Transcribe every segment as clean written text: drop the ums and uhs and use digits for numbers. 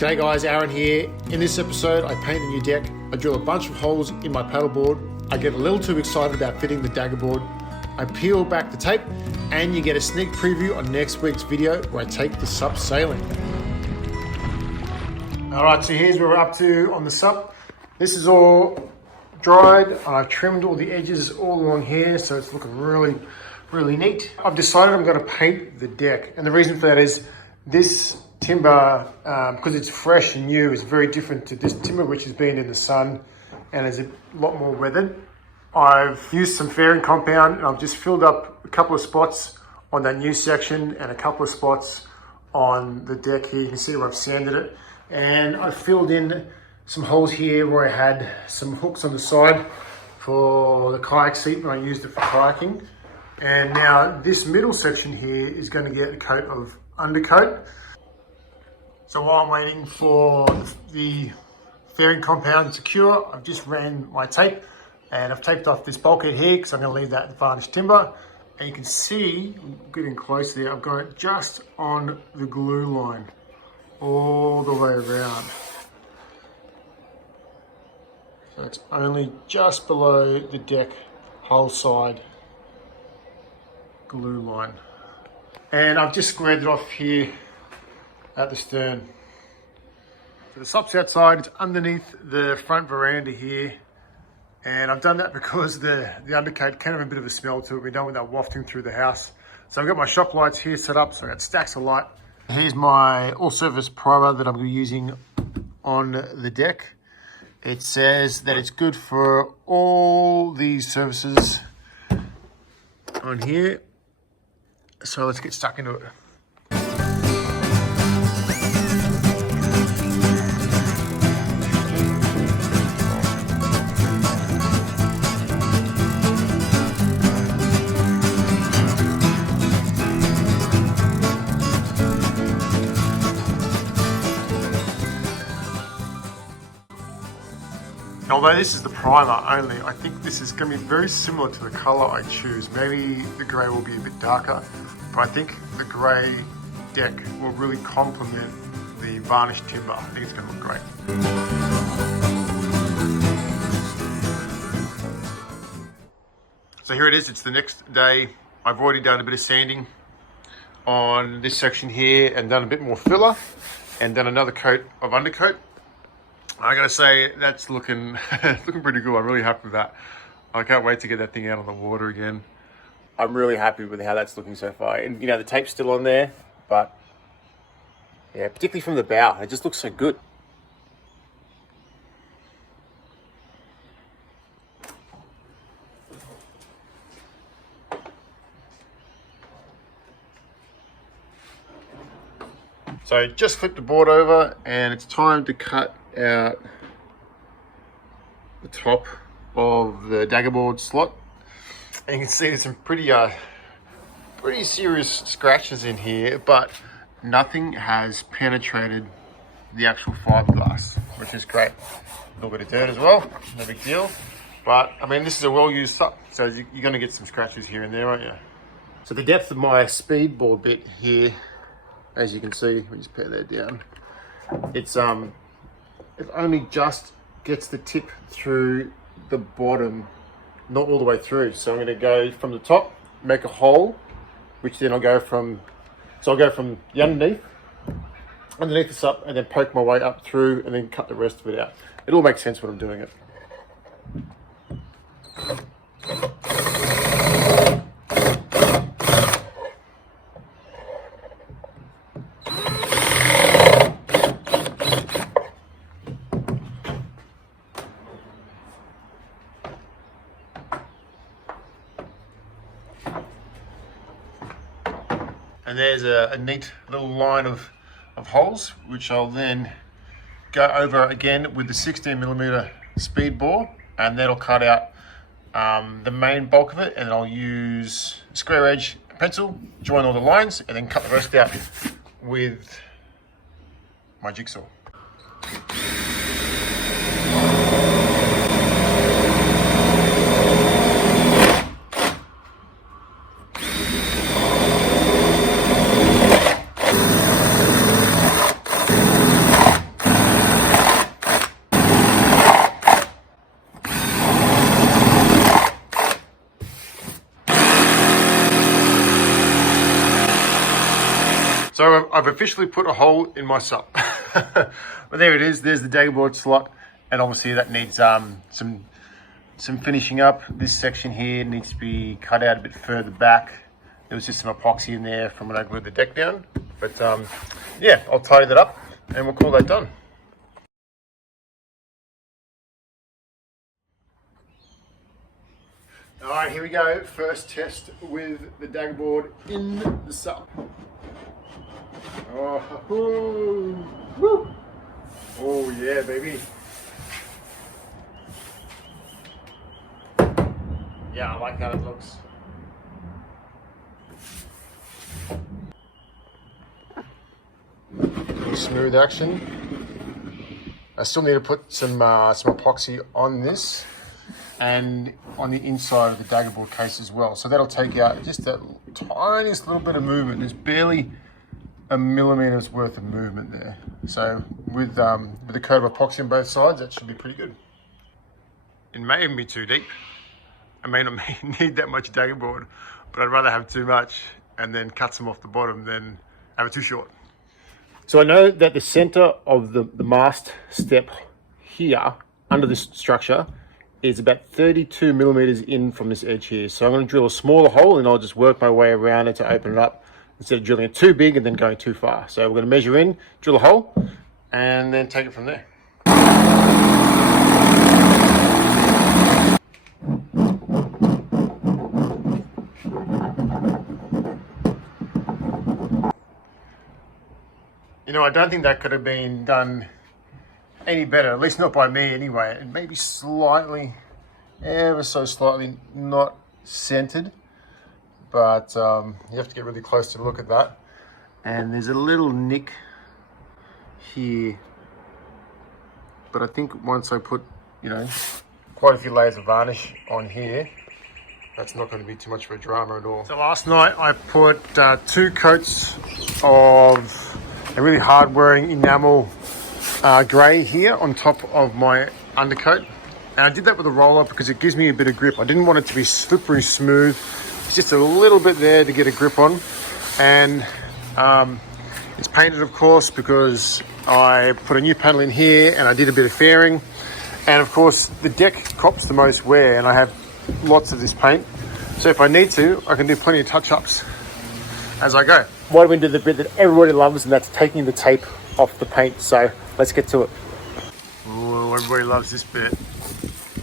G'day guys, Aaron here. In this episode, I paint a new deck. I drill a bunch of holes in my paddleboard. I get a little too excited about fitting the daggerboard. I peel back the tape and you get a sneak preview on next week's video where I take the sup sailing. All right, so here's where we're up to on the sup. This is all dried and I've trimmed all the edges all along here, so it's looking really neat. I've decided I'm gonna paint the deck, and the reason for that is this timber, because it's fresh and new, is very different to this timber which has been in the sun and is a lot more weathered. I've used some fairing compound and I've just filled up a couple of spots on that new section and a couple of spots on the deck here. You can see where I've sanded it, and I've filled in some holes here where I had some hooks on the side for the kayak seat when I used it for kayaking. And now this middle section here is going to get a coat of undercoat. So while I'm waiting for the fairing compound to cure, I've just ran my tape and I've taped off this bulkhead here because I'm going to leave that varnished timber. And you can see, getting close there, I've got it just on the glue line all the way around. So it's only just below the deck hull side glue line. And I've just squared it off here at the stern. So the sup's outside, it's underneath the front veranda here. And I've done that because the undercoat can have a bit of a smell to it. We don't want that wafting through the house. So I've got my shop lights here set up, so I've got stacks of light. Here's my all-surface primer that I'm going to be using on the deck. It says that it's good for all these surfaces on here. So let's get stuck into it. Although this is the primer only, I think this is going to be very similar to the colour I choose. Maybe the grey will be a bit darker, but I think the grey deck will really complement the varnished timber. I think it's going to look great. So here it is, it's the next day. I've already done a bit of sanding on this section here and done a bit more filler and done another coat of undercoat. I gotta say, that's looking pretty good. I'm really happy with that. I can't wait to get that thing out on the water again. I'm really happy with how that's looking so far. And you know, the tape's still on there, but yeah, particularly from the bow, it just looks so good. So just flip the board over and it's time to cut out the top of the daggerboard slot, and you can see there's some pretty serious scratches in here, but nothing has penetrated the actual fiberglass, which is great. A little bit of dirt as well, no big deal, but I mean, this is a well-used sup, so you're going to get some scratches here and there, aren't you? So the depth of my speed board bit here, as you can see, we just put that down, it only just gets the tip through the bottom, not all the way through. So I'm going to go from the top, make a hole, which then I'll go from the underneath the sup, and then poke my way up through and then cut the rest of it out. It all makes sense when I'm doing it. And there's a neat little line of holes, which I'll then go over again with the 16mm speed bore, and that'll cut out the main bulk of it, and I'll use a square edge pencil, join all the lines, and then cut the rest out with my jigsaw. So I've officially put a hole in my sup. But there it is. There's the daggerboard slot, and obviously that needs some finishing up. This section here needs to be cut out a bit further back. There was just some epoxy in there from when I glued the deck down. But yeah, I'll tidy that up and we'll call that done. All right, here we go. First test with the daggerboard in the sup. Oh, woo. Oh yeah, baby. Yeah, I like how it looks. Smooth action. I still need to put some epoxy on this and on the inside of the daggerboard case as well. So that'll take out just that tiniest little bit of movement. There's barely a millimeter's worth of movement there. So with the coat of epoxy on both sides, that should be pretty good. It may even be too deep. I may not need that much daggerboard, but I'd rather have too much and then cut some off the bottom than have it too short. So I know that the center of the mast step here under this structure is about 32 millimeters in from this edge here. So I'm going to drill a smaller hole and I'll just work my way around it to open it up instead of drilling it too big and then going too far. So we're going to measure in, drill a hole, and then take it from there. You know, I don't think that could have been done any better, at least not by me anyway. It may be slightly, ever so slightly not centered, but you have to get really close to look at that. And there's a little nick here, but I think once I put, you know, quite a few layers of varnish on here, that's not going to be too much of a drama at all. So last night I put 2 coats of a really hard wearing enamel grey here on top of my undercoat, and I did that with a roller because it gives me a bit of grip. I didn't want it to be slippery smooth. It's just a little bit there to get a grip on, and it's painted of course because I put a new panel in here and I did a bit of fairing, and of course the deck cops the most wear and I have lots of this paint, so if I need to I can do plenty of touch-ups as I go. Why don't we do the bit that everybody loves, and that's taking the tape off the paint. So let's get to it. Oh, everybody loves this bit.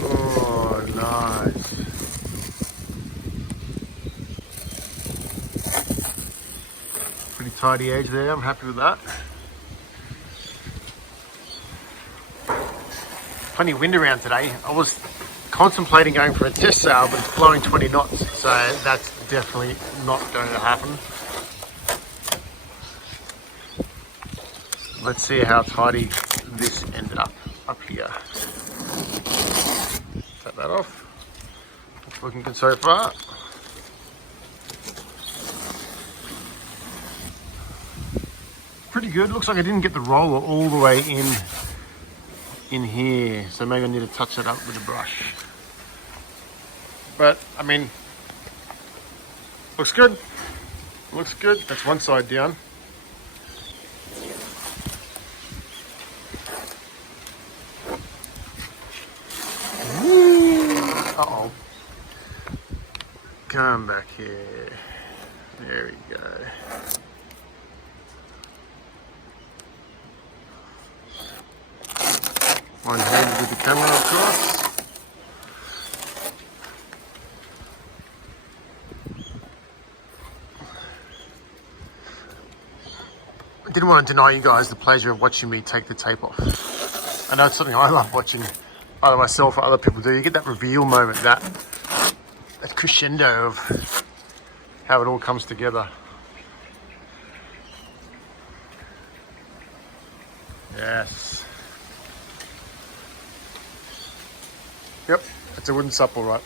Oh, nice. Pretty tidy edge there, I'm happy with that. Plenty of wind around today. I was contemplating going for a test sail, but it's blowing 20 knots, so that's definitely not going to happen. Let's see how tidy this ended up here. Take that off. It's looking good so far. Pretty good. Looks like I didn't get the roller all the way in here, so maybe I need to touch that up with a brush. But I mean, looks good. Looks good. That's one side down. Uh-oh. Come back here. There we go. One-handed with the camera, of course. I didn't want to deny you guys the pleasure of watching me take the tape off. I know it's something I love watching either myself or other people do. You get that reveal moment, that crescendo of how it all comes together. Yes. Yep, it's a wooden sup, all right.